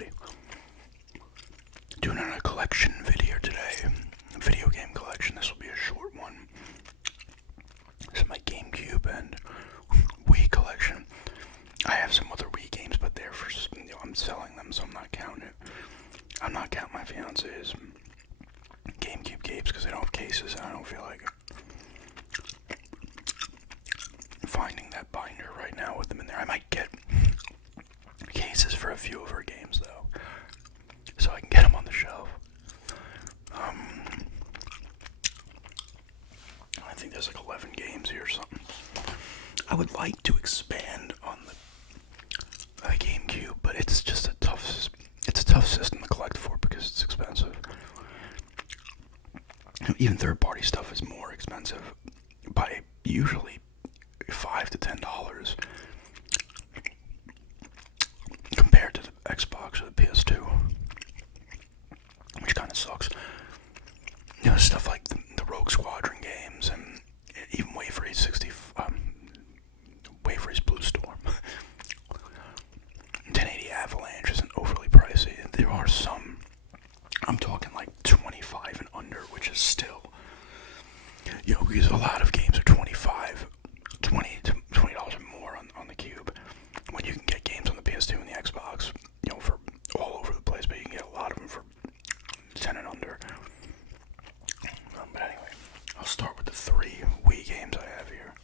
everybody. Doing a collection video today. A video game collection. This will be a short one. This is my Gamecube and Wii collection. I have some other Wii games, but they're for, I'm selling them, so I'm not counting it. I'm not counting my fiance's Gamecube games because they don't have cases, and I don't feel like finding that binder right now with them in there. I might get cases for a few of her games though, so I can get them on the shelf. I think there's like 11 games here or something. I would like to expand on the GameCube, but it's just a tough system to collect for because it's expensive. Even third-party stuff is more expensive by usually $5 to $10 compared to the Xbox or the PS2, which kind of sucks. You know, stuff like the Rogue Squadron games and even Wayfrey's Blue Storm. 1080 Avalanche isn't overly pricey. There are some, I'm talking like 25 and under, which is still, you know, because a lot of games are $20 or more on the Cube. When you can get games on the PS2 and the Xbox, you know, for all over the place, but you can get a lot of them for 10 and under. But anyway, I'll start with the 3 Wii games I have here.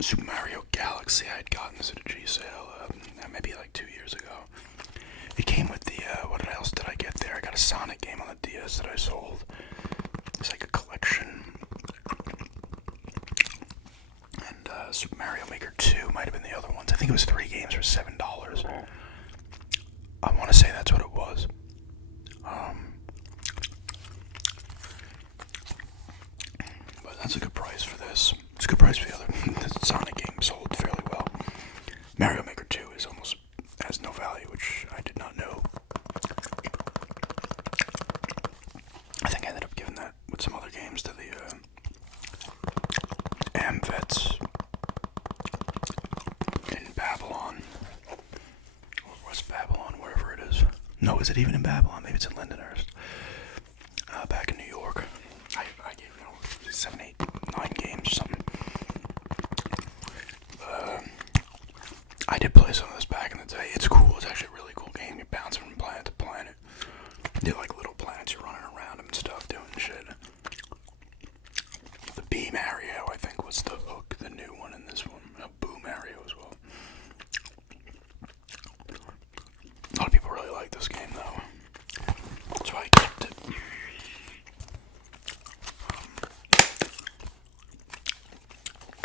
Super Mario Galaxy, I had gotten this at a G-sale, maybe like 2 years ago. It came with the, what else did I get there? I got a Sonic game on the DS that I sold. It's like a collection. And Super Mario Maker 2 might have been the other ones. I think it was 3 games for $7. I want to say that's what it was. But that's a good price for this. It's a good price for the other. The Sonic game sold fairly well. Mario Maker 2 is almost has no value, which I did not know. I think I ended up giving that with some other games to the AmVets in Babylon. Or West Babylon, wherever it is. No, is it even in Babylon? Maybe it's in Lindenhurst. Back in New York. I gave, 7, 8, 9 games or something. I did play some of this back in the day. It's cool. It's actually a really cool game. You're bouncing from planet to planet. They're like little planets. You're running around them and stuff, doing shit. The Bee Mario, I think, was the hook. The new one in this one. Boo Mario as well. A lot of people really like this game, though. That's why I kept it.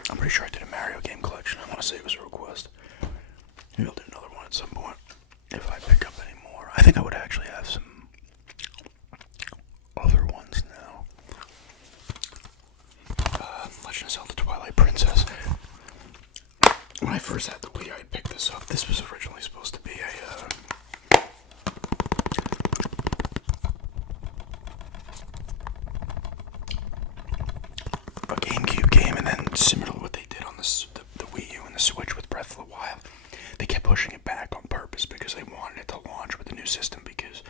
I'm pretty sure I did a Mario game collection. I want to say it was a request. Maybe I'll do another one at some point if I pick up any more. I think I would actually have some other ones now. Legend of Zelda Twilight Princess. When I first had the Wii, I picked this up. This was originally supposed to be a GameCube game, and then similar to what they did on the Wii U and the Switch with Breath of the Wild. They kept pushing it back on purpose because they wanted it to launch with the new system, because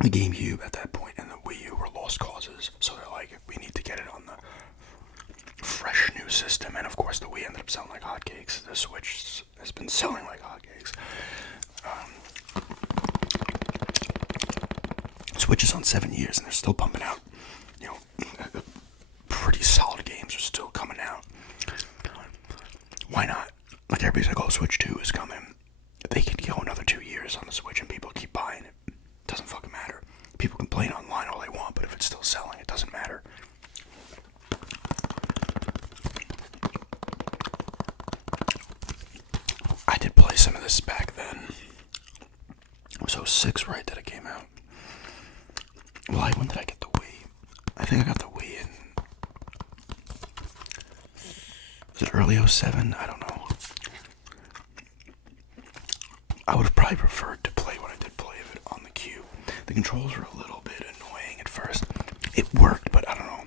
the GameCube at that point and the Wii U were lost causes. So they're like, we need to get it on the fresh new system. And of course the Wii ended up selling like hotcakes. The Switch has been selling like hotcakes. Switch is on 7 years and they're still pumping out, you know, pretty solid games are still coming out. Why not? Like, everybody's like, oh, Switch 2 is coming. They could go another 2 years on the Switch and people keep buying it. Doesn't fucking matter. People complain online all they want, but if it's still selling, it doesn't matter. I did play some of this back then. It was 06, right, that it came out. Well, when did I get the Wii? I think I got the Wii in... Was it early 07? I don't know. I would have probably preferred to play what I did play of it on the Cube. The controls were a little bit annoying at first. It worked, but I don't know.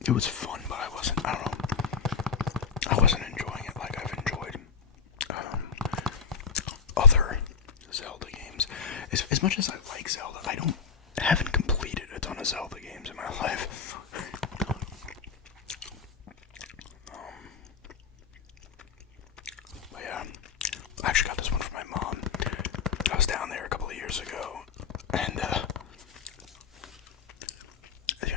it was fun, but I don't know, I wasn't enjoying it like I've enjoyed other Zelda games. As much as I like Zelda, haven't completed a ton of Zelda games in my life. But yeah, I actually got this one from my mom. I was down there a couple of years ago, and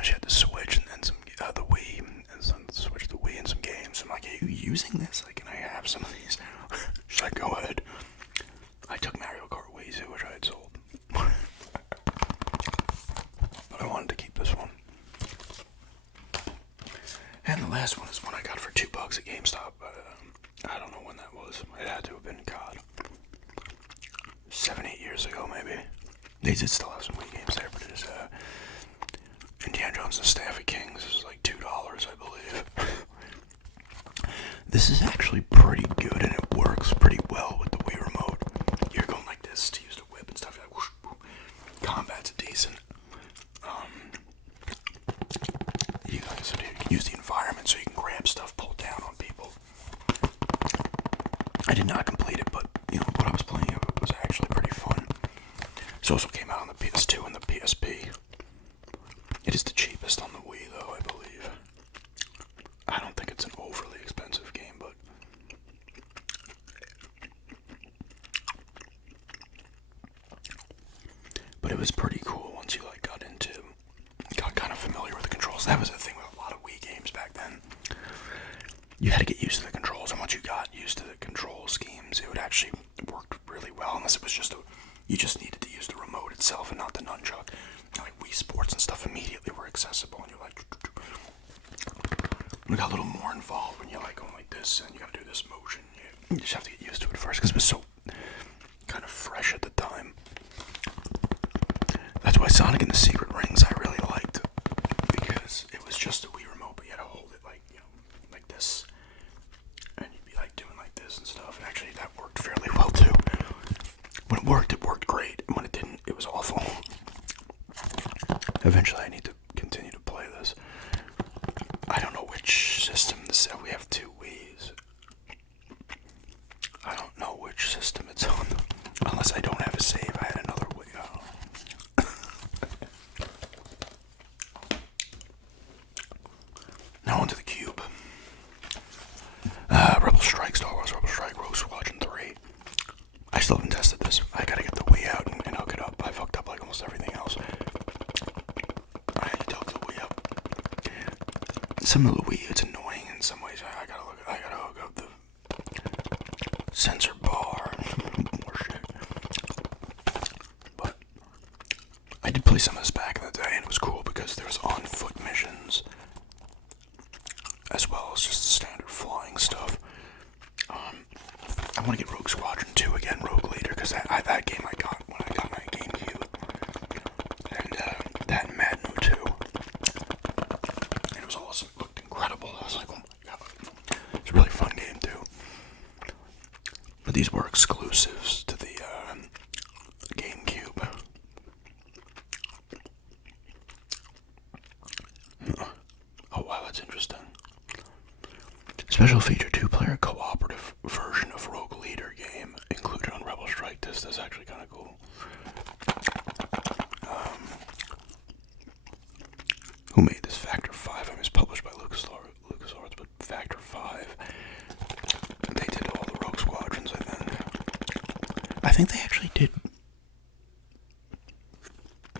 she had the Switch and some the Wii, and some Switch, the Wii, and some games. I'm like, are you using this? Like, can I have some of these? She's like, go ahead. I took Mario Kart Wii U, which I had sold, but I wanted to keep this one. And the last one is one I got for $2 at GameStop. I don't know when that was. It had to have been, God, 7-8 years ago, maybe. They did still have some Wii games there, but it is Indiana Jones and Stafford Kings. This is like $2, I believe. This is actually pretty good, and it works pretty well with the Wii remote. You're going like this to use the whip and stuff. You're like, whoosh, whoosh. Combat's decent. You can use the environment so you can grab stuff, pull down on people. I did not complete it, but what I was playing it was actually pretty fun. It also came out on the PS2 and the PSP. It is the cheapest on the Wii, though, I believe. I don't think it's an overly expensive game, but it was pretty cool once you got kind of familiar with the controls. That was the thing with a lot of Wii games back then. You had to get used to the controls, and once you got used to the control schemes, it would actually work really well, unless it was you just needed to use the remote itself and not the nunchuck. Like Wii Sports and stuff immediately were accessible, and you're like, it got a little more involved when you're like going like this, and you gotta do this motion. You just have to get used to it first, because it was so kind of fresh at the time. That's why Sonic and the Secret Rings I really liked, because it was just a Wii remote, but you had to hold it like, like this, and you'd be like doing like this and stuff, and actually that worked fairly well too. When it worked great, and when it didn't, it was awful. Eventually I need to continue to play this. I don't know which system this is. We have 2 Wii's. I don't know which system it's on, unless I don't have a save. I had another Wii. Now onto the Cube. Rebel Strike, Star Wars Rebel Strike, Rogue Squadron 3. I still haven't tested this. I gotta get the Wii out and hook it up. I fucked up like almost everything else. I need to hook the Wii up. Some of the Wii, it's annoying in some ways. I gotta hook up the sensor bar. More shit. But I did play some of this back in the day, and it was cool because there was on-foot missions, as well as just the standard flying stuff. I want to get Rogue Squadron 2 again, Rogue Leader, because that game I got when I got my Gamecube. And that and Madden 2. And it was awesome. It looked incredible. I was like, oh my god. It's a really fun game too. But these were exclusives to the Gamecube. Oh wow, that's interesting. Special feature 2-player cooperative version of Rogue Leader game included on Rebel Strike. That's actually kind of cool. Who made this? Factor 5. I mean, it's published by LucasArts, but Factor 5. They did all the Rogue Squadrons, I think. I think they actually did.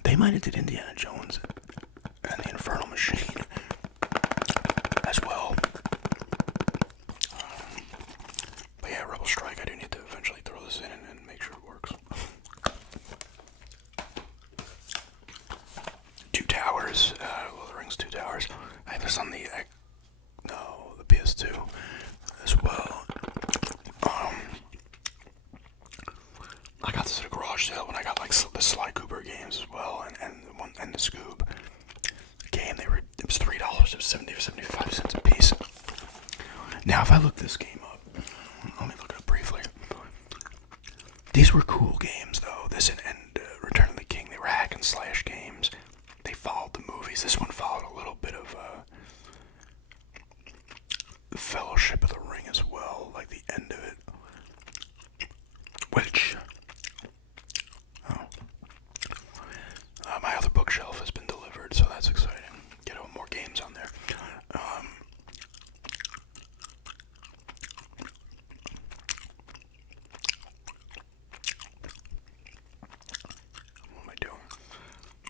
They might have did Indiana Jones and the Infernal Machine as well. But yeah, Rebel Strike, I do need to eventually throw this in and make sure it works. 2 Towers, Lord of the Rings 2 Towers. I have this on the PS2 as well. I got this at a garage sale when I got like the Sly Cooper games as well, and the Scoob game. It was $3. It was 70 or 75 cents a piece. Now, if I look this game up, let me look it up briefly. These were cool games, though. This and Return of the King, they were hack and slash games. They followed the movies. This one followed a little bit of the Fellowship of the Ring as well, like the end of it. Which, my other bookshelf has been delivered, so that's exciting. Get more games on there. What am I doing?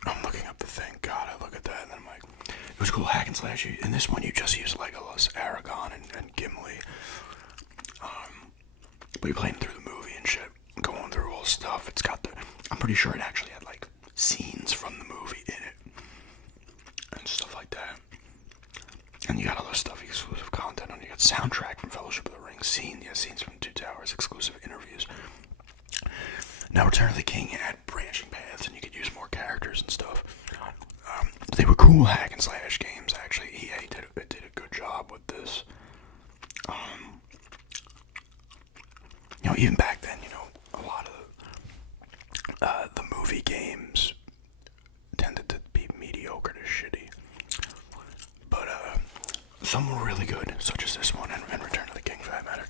I'm looking up the thing. God, I look at that and then I'm like, it was cool hack and slash. In this one, you just use Legolas, Aragorn, and Gimli. But you're playing through the movie and shit, going through all stuff. It's got I'm pretty sure it actually had like scenes from the movie in it and stuff like that. And you got other stuff, exclusive content on. You got soundtrack from Fellowship of the Ring, scenes from Two Towers, exclusive interviews. Now Return of the King had branching paths, and you could use more characters and stuff. They were cool hack and slash games. Actually, EA did a good job with this. Even back then, a lot of the movie games tended to be mediocre to shitty. But some were really good, such as this one and Return of the King, for that matter.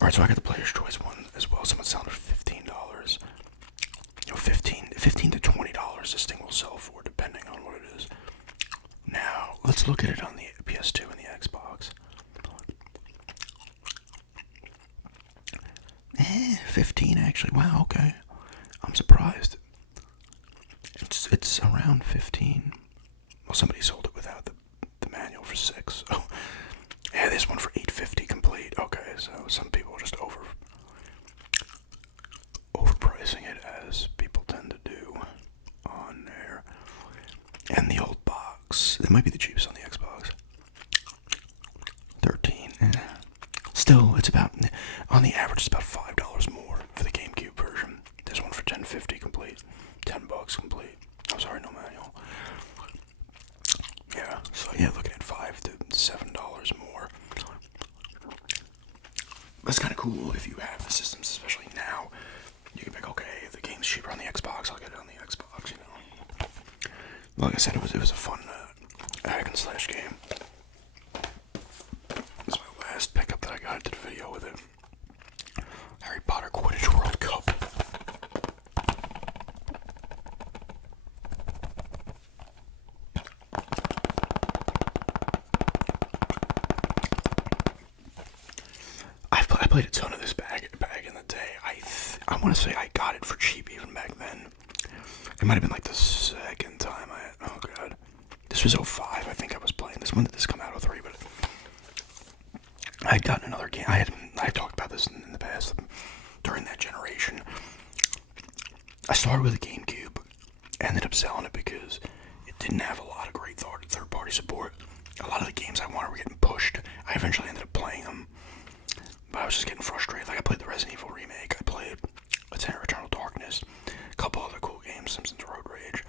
Alright, so I got the Player's Choice one as well. Someone selling for $15. $15 to $20 this thing will sell for, depending on what it is. Now, let's look at it on the PS2 and the Xbox. 15 actually. Wow, okay. I'm surprised. It's around 15. Well, somebody sold it without the manual for 6. Oh, yeah, this one for $8.50 complete. Okay, so some people just overpricing it, as people tend to do on there. And the old box. It might be the cheapest on the Xbox. 13. Still, it's about, on the average, it's about $5 more for the Gamecube version. This one for $10.50 complete. $10 complete. I'm sorry, no manual. Yeah, so yeah, looking at $5 to $7 more. That's kind of cool if you have the systems, especially now. You can be like, okay, the game's cheaper on the Xbox, I'll get it on the Xbox, Like I said, it was a fun hack and slash game. This is my last pickup that I got. Did a video with it. Harry Potter Quidditch World Cup. I played a ton of this back in the day. I want to say I got it for cheap even back then. It might have been like the second time oh god. This was 05, I think I was playing this. When did this come out? 03, but I had gotten another game. I talked about this in the past. During that generation, I started with a Gamecube, ended up selling it because it didn't have a lot of great third-party support. A lot of the games I wanted were getting pushed. I eventually ended up playing them, but I was just getting frustrated. Like, I played the Resident Evil remake, I played Eternal Darkness, a couple other cool games, Simpsons Road Rage,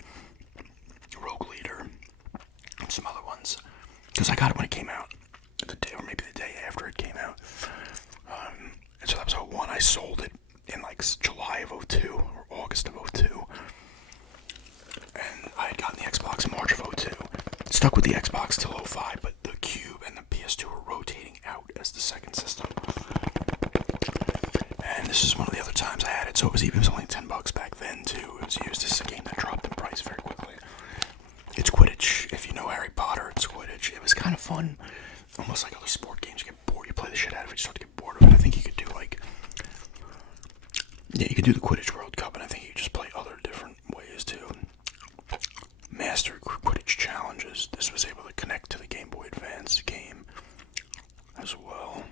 Rogue Leader, and some other ones. Because I got it when it came out, the day, or maybe the day after it came out. And so that was 01. I sold it in like July of 02 or August of 02. And I had gotten the Xbox in March of 02. Stuck with the Xbox till 05, but the Cube and the PS2 were rotating out as the second system. And this is one of the other times I had it, so it was only $10 back then too. It was used as a game that dropped in price very quickly. It's Quidditch. If you know Harry Potter, it's Quidditch. It was kind of fun. Almost like other sport games, you get bored, you play the shit out of it, you start to get bored of it. I think you could do you could do the Quidditch World Cup, and I think you could just play other different ways too. Master Quidditch challenges. This was able to connect to the Game Boy Advance game as well.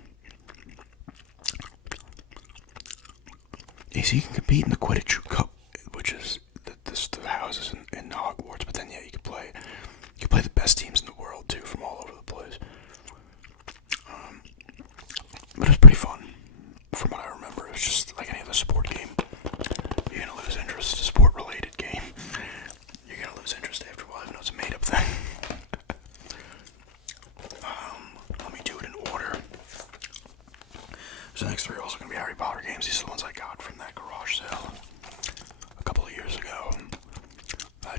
You see, you can compete in the Quidditch Cup, which is the houses in Hogwarts, but then you can play the best teams in the world too, from all over the place. But it was pretty fun, from what I remember. It was just like any other sport game. You're gonna lose interest. A sport-related game. You're gonna lose interest after a while, even though it's a made-up thing. Let me do it in order. So the next three are also gonna be Harry Potter games. These are the ones I got from that garage sale a couple of years ago.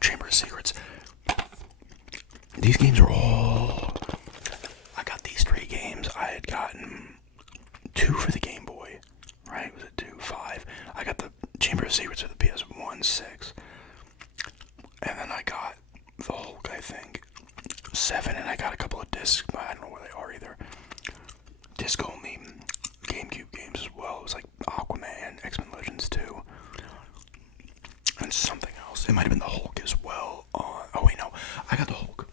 Chamber of Secrets. These games are all... I got these 3 games. I had gotten 2 for the Game Boy, right? Was it 2? 5. I got the Chamber of Secrets for the PS1, 6. And then I got the Hulk, I think, 7, and I got a couple of discs, but I don't know where they are either. Disc-only Gamecube games as well. It was like Aquaman, X-Men Legends 2, and something else. It might have been the Hulk as well. Oh wait, no. I got the Hulk.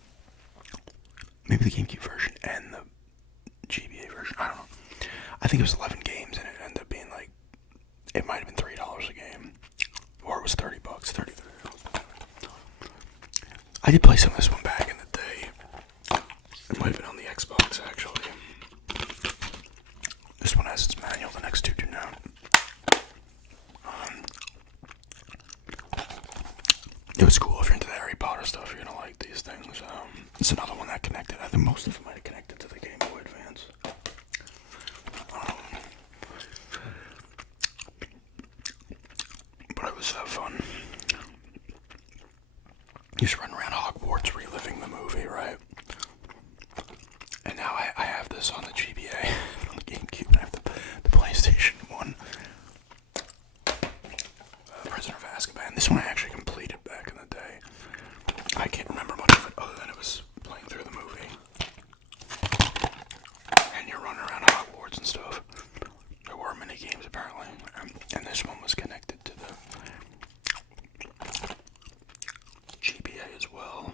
Maybe the Gamecube version and the GBA version. I don't know. I think it was 11 games, and it ended up being like, it might have been $3 a game. Or it was $30, $33. I did play some of this one back in the day. It might have been on the Xbox, actually. This one has its manual, the next 2 do not. It was cool if you're into the Harry Potter stuff, you're gonna like these things. It's another one that connected. I think most of them might have connected to the Game Boy Advance. But it was fun. You just run around Hogwarts reliving the movie, right? And now I have this on the GBA, on the GameCube, I have the PlayStation 1. Prisoner of Azkaban. This one I actually completed back in the day. I can't remember much of it other than it was playing through the movie. And you're running around Hogwarts and stuff. There were mini games apparently. And this one was connected to the GBA as well.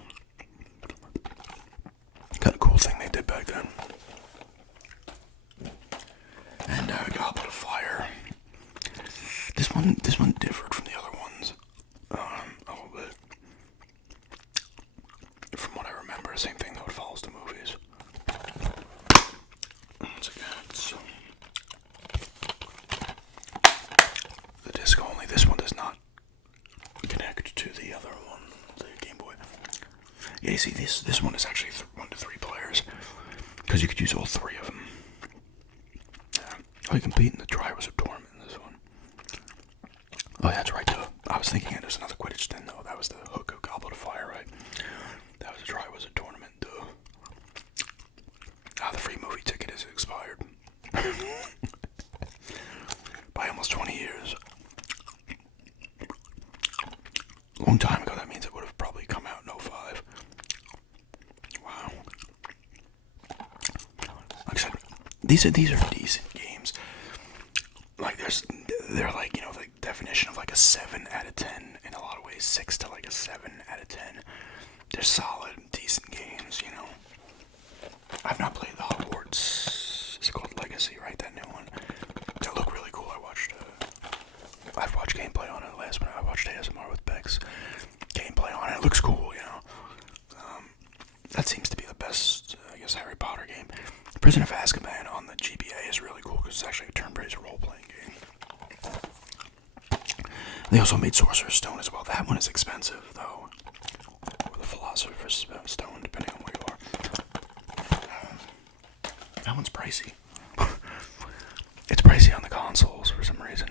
Kind of cool thing they did back then. And Goblet of Fire. This one differed from the other ones a little bit. From what I remember, same thing though, it follows the movies. Once again, it's the disc only. This one does not connect to the other one, the Game Boy. Yeah, you see, this one is actually 1 to 3 players, because you could use all 3 of them. Oh, you compete in the Triwizard Tournament in this one. Oh, yeah, that's right, too. I was thinking there's another Quidditch thing, though. That was the Hook of Goblet of Fire, right? That was a Triwizard Tournament, duh. Ah, the free movie ticket is expired. By almost 20 years. A long time ago, that means it would have probably come out in '05. Wow. Like I said, these are decent games. Like they're like, you know, the definition of like a 7 out of 10 in a lot of ways, 6 to like a 7 out of 10. They're solid, decent games, you know. I've not played the Hogwarts. Is it called Legacy, right? That new one. They look really cool. I've watched gameplay on it. The last one I watched ASMR with Bex. Gameplay on it. It looks cool, you know. That seems to be the best, I guess, Harry Potter game. Prisoner of Azkaban on the GBA is really cool because it's actually a turn-based role-playing game. They also made Sorcerer's Stone as well. That one is expensive, though. Or the Philosopher's Stone, depending on where you are. That one's pricey. It's pricey on the consoles for some reason.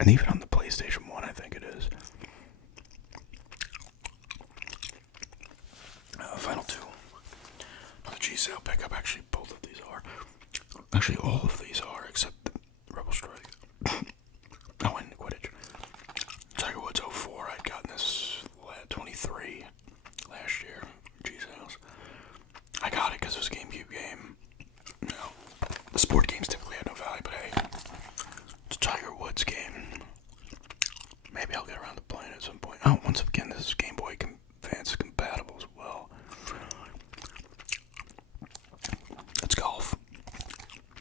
And even on the PlayStation 1, I think it is. Final 2. On the G-Sale pickup, actually, both of these are. Actually, all of these are, except the Rebel Strike. Oh, and Quidditch. Tiger Woods 04, I'd gotten this 23 last year. G-Sales. I got it because it was a GameCube game. You know, the sport games typically had no value, but hey, it's a Tiger Woods game. Maybe I'll get around to playing it at some point. Oh, once again, this is Game Boy Advance compatible as well. It's golf.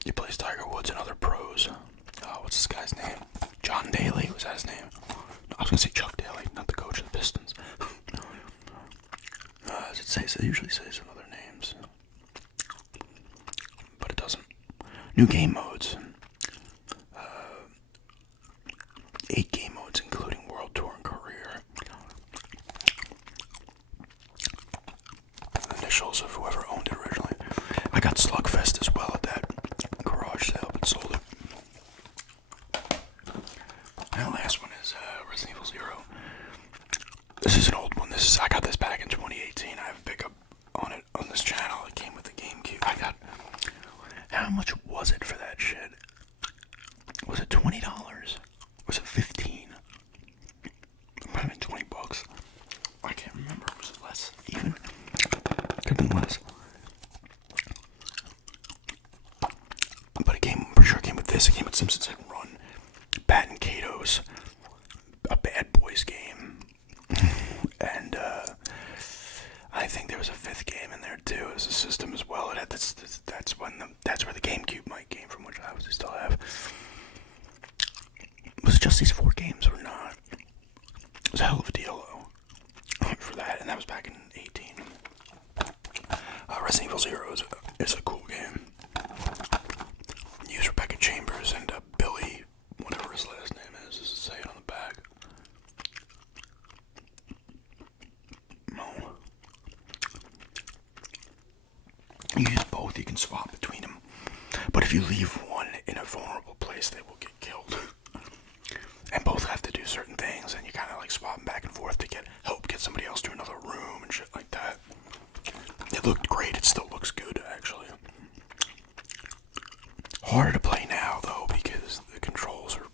He plays Tiger Woods and other pros. What's this guy's name? John Daly, was that his name? No, I was going to say Chuck Daly, not the coach of the Pistons. It usually says some other names. But it doesn't. New game modes. 8 game modes, including World Tour and Career. Initials of whoever owned it originally. I got Slugfest as well at that garage sale, but sold it. And the last one is Resident Evil 0. This is an old one. Heroes, a Bad Boys game, and I think there was a fifth game in there too. It was a system as well. It had that's where the Gamecube mic came from, which I obviously still have. Was it just these 4 games or not? It was a hell of a deal though for that, and that was back in 18. Resident Evil Zero is a cool game. Use Rebecca Chambers and Billy, whatever his last name is. Does it say it on the back? No. You use both. You can swap between them. But if you leave one in a vulnerable place, they will get killed. And both have to do certain things, and you kind of like swap them back and forth to help get somebody else to another room and shit like that. It looked great. It still looks good, actually. Harder to play now, though, because the controls are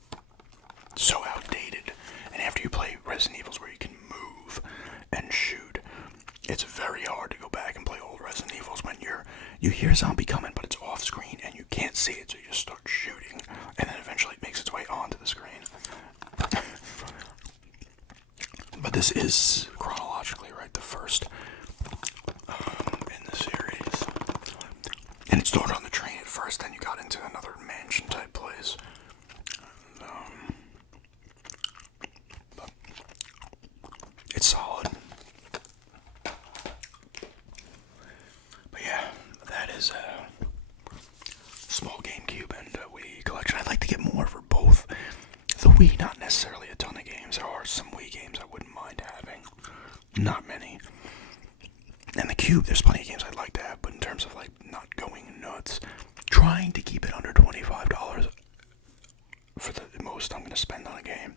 so outdated. And after you play Resident Evils where you can move and shoot, it's very hard to go back and play old Resident Evils when you hear a zombie coming, but it's off screen and you can't see it, so you just start shooting, and then eventually it makes its way onto the screen. But this is chronologically right, the first in the series. And it started on the train at first, then you got into another mansion type place. But it's solid. But yeah, that is a small GameCube and Wii collection. I'd like to get more for both. The Wii, not necessarily a ton of games. There are some Wii games I wouldn't mind having. Not many. And the Cube, there's plenty of games I'd like to have, but in terms of like not going nuts, trying to keep it under $25 for the most I'm going to spend on a game.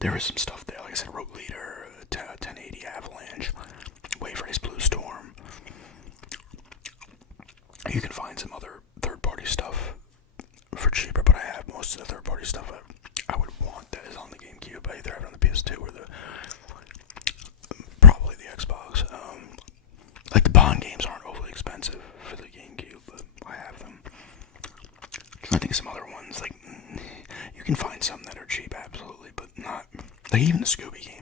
There is some stuff there, like I said, Rogue Leader, 1080 Avalanche, Wave Race Blue Storm. You can find some other third-party stuff for cheaper, but I have most of the third-party stuff I would want that is on the GameCube. I either have it on the PS2 or probably the Xbox. Like the Bond games aren't overly expensive for the GameCube, but I have them. I think some other ones, like, you can find some that are cheap, absolutely, but not, like even the Scooby games.